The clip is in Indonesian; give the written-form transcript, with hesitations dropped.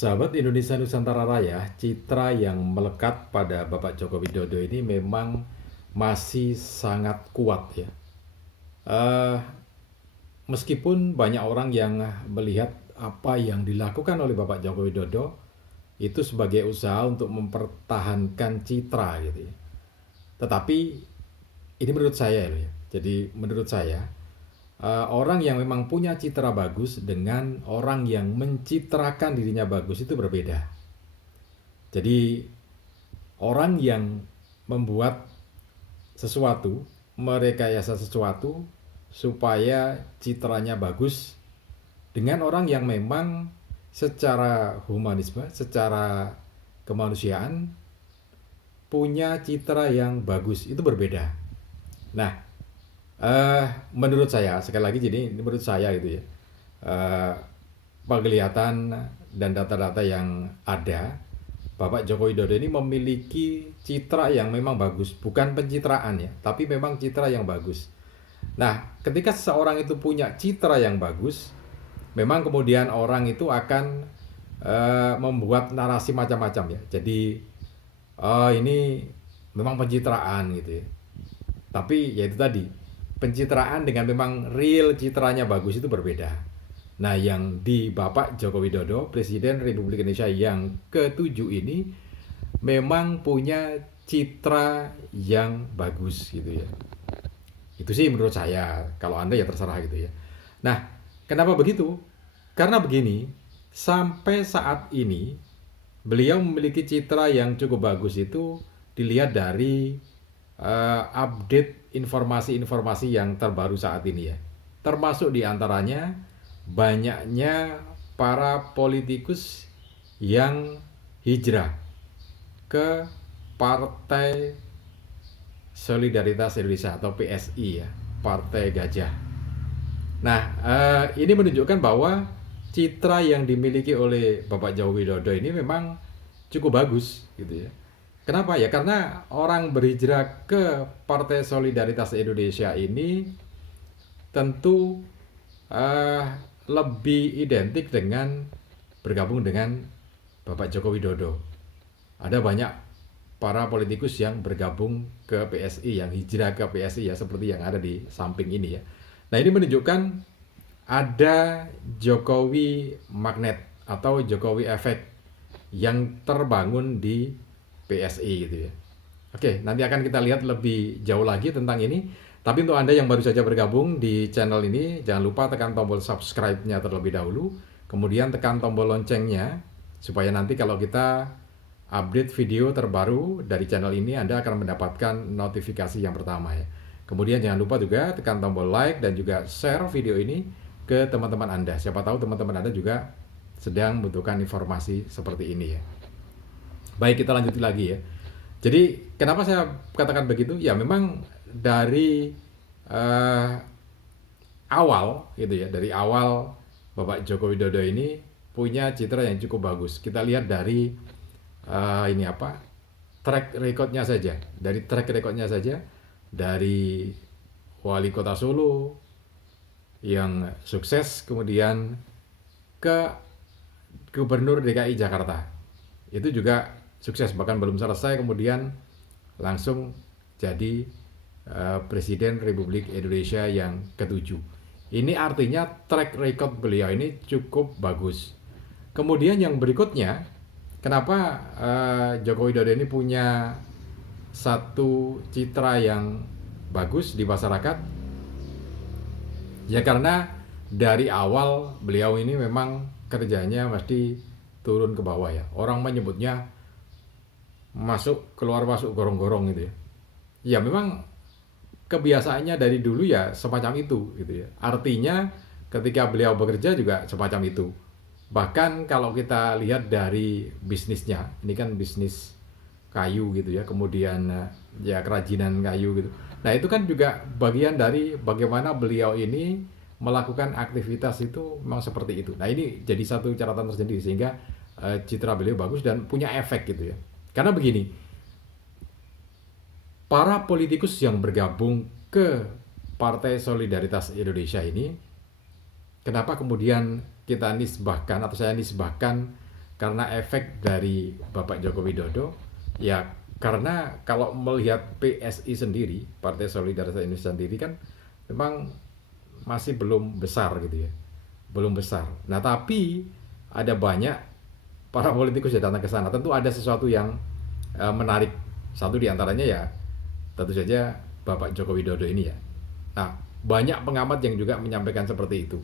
Sahabat Indonesia Nusantara Raya, citra yang melekat pada Bapak Joko Widodo ini memang masih sangat kuat ya. Eh, Meskipun banyak orang yang melihat apa yang dilakukan oleh Bapak Joko Widodo itu sebagai usaha untuk mempertahankan citra gitu ya. Tetapi ini menurut saya loh ya. Jadi menurut saya orang yang memang punya citra bagus dengan orang yang mencitrakan dirinya bagus itu berbeda. Jadi orang yang membuat sesuatu, merekayasa sesuatu supaya citranya bagus dengan orang yang memang secara humanisme, secara kemanusiaan punya citra yang bagus itu berbeda. Nah, menurut saya sekali lagi jadi menurut saya itu ya, eh, penglihatan dan data-data yang ada, Bapak Joko Widodo ini memiliki citra yang memang bagus, bukan pencitraan ya, tapi memang citra yang bagus. Nah, ketika seseorang itu punya citra yang bagus, memang kemudian orang itu akan membuat narasi macam-macam ya. Jadi, oh ini memang pencitraan gitu ya. Tapi ya itu tadi, pencitraan dengan memang real citranya bagus itu berbeda. Nah, yang di Bapak Joko Widodo, Presiden Republik Indonesia yang ke-7 ini memang punya citra yang bagus gitu ya. Itu sih menurut saya. Kalau Anda ya terserah gitu ya. Nah, kenapa begitu? Karena begini, sampai saat ini beliau memiliki citra yang cukup bagus itu dilihat dari update informasi-informasi yang terbaru saat ini ya. Termasuk diantaranya banyaknya para politikus yang hijrah ke Partai Solidaritas Indonesia atau PSI ya, Partai Gajah. Nah, ini menunjukkan bahwa citra yang dimiliki oleh Bapak Joko Widodo ini memang cukup bagus gitu ya. Kenapa ya? Karena orang berhijrah ke Partai Solidaritas Indonesia ini tentu eh, lebih identik dengan bergabung dengan Bapak Joko Widodo. Ada banyak para politikus yang bergabung ke PSI, yang hijrah ke PSI ya, seperti yang ada di samping ini ya. Nah, ini menunjukkan ada Jokowi magnet atau Jokowi efek yang terbangun di PSI gitu ya. Oke, nanti akan kita lihat lebih jauh lagi tentang ini. Tapi untuk Anda yang baru saja bergabung di channel ini, jangan lupa tekan tombol subscribe-nya terlebih dahulu. Kemudian tekan tombol loncengnya, supaya nanti kalau kita update video terbaru dari channel ini, Anda akan mendapatkan notifikasi yang pertama ya. Kemudian jangan lupa juga tekan tombol like dan juga share video ini ke teman-teman Anda. Siapa tahu teman-teman Anda juga sedang membutuhkan informasi seperti ini ya. Baik, kita lanjut lagi ya. Jadi kenapa saya katakan begitu? Ya memang dari eh, awal gitu ya, dari awal Bapak Joko Widodo ini punya citra yang cukup bagus. Kita lihat dari ini apa? Track recordnya saja. Dari track recordnya saja, dari wali kota Solo yang sukses, kemudian ke gubernur DKI Jakarta. Itu juga sukses, bahkan belum selesai kemudian langsung jadi Presiden Republik Indonesia yang ke-7. Ini artinya track record beliau ini cukup bagus. Kemudian yang berikutnya, kenapa Joko Widodo ini punya satu citra yang bagus di masyarakat? Ya karena dari awal beliau ini memang kerjanya mesti turun ke bawah ya. Orang menyebutnya masuk keluar masuk gorong-gorong gitu ya. Ya memang kebiasaannya dari dulu ya semacam itu gitu ya. Artinya ketika beliau bekerja juga semacam itu. Bahkan kalau kita lihat dari bisnisnya, ini kan bisnis kayu gitu ya, kemudian ya kerajinan kayu gitu. Nah itu kan juga bagian dari bagaimana beliau ini melakukan aktivitas itu memang seperti itu. Nah ini jadi satu catatan tersendiri sehingga citra beliau bagus dan punya efek gitu ya. Karena begini, para politikus yang bergabung ke Partai Solidaritas Indonesia ini, kenapa kemudian kita nisbahkan atau saya nisbahkan karena efek dari Bapak Joko Widodo, ya karena kalau melihat PSI sendiri, Partai Solidaritas Indonesia sendiri kan memang masih belum besar gitu ya, belum besar. Nah tapi ada banyak para politikus yang datang ke sana, tentu ada sesuatu yang menarik. Satu diantaranya ya tentu saja Bapak Joko Widodo ini ya. Nah banyak pengamat yang juga menyampaikan seperti itu.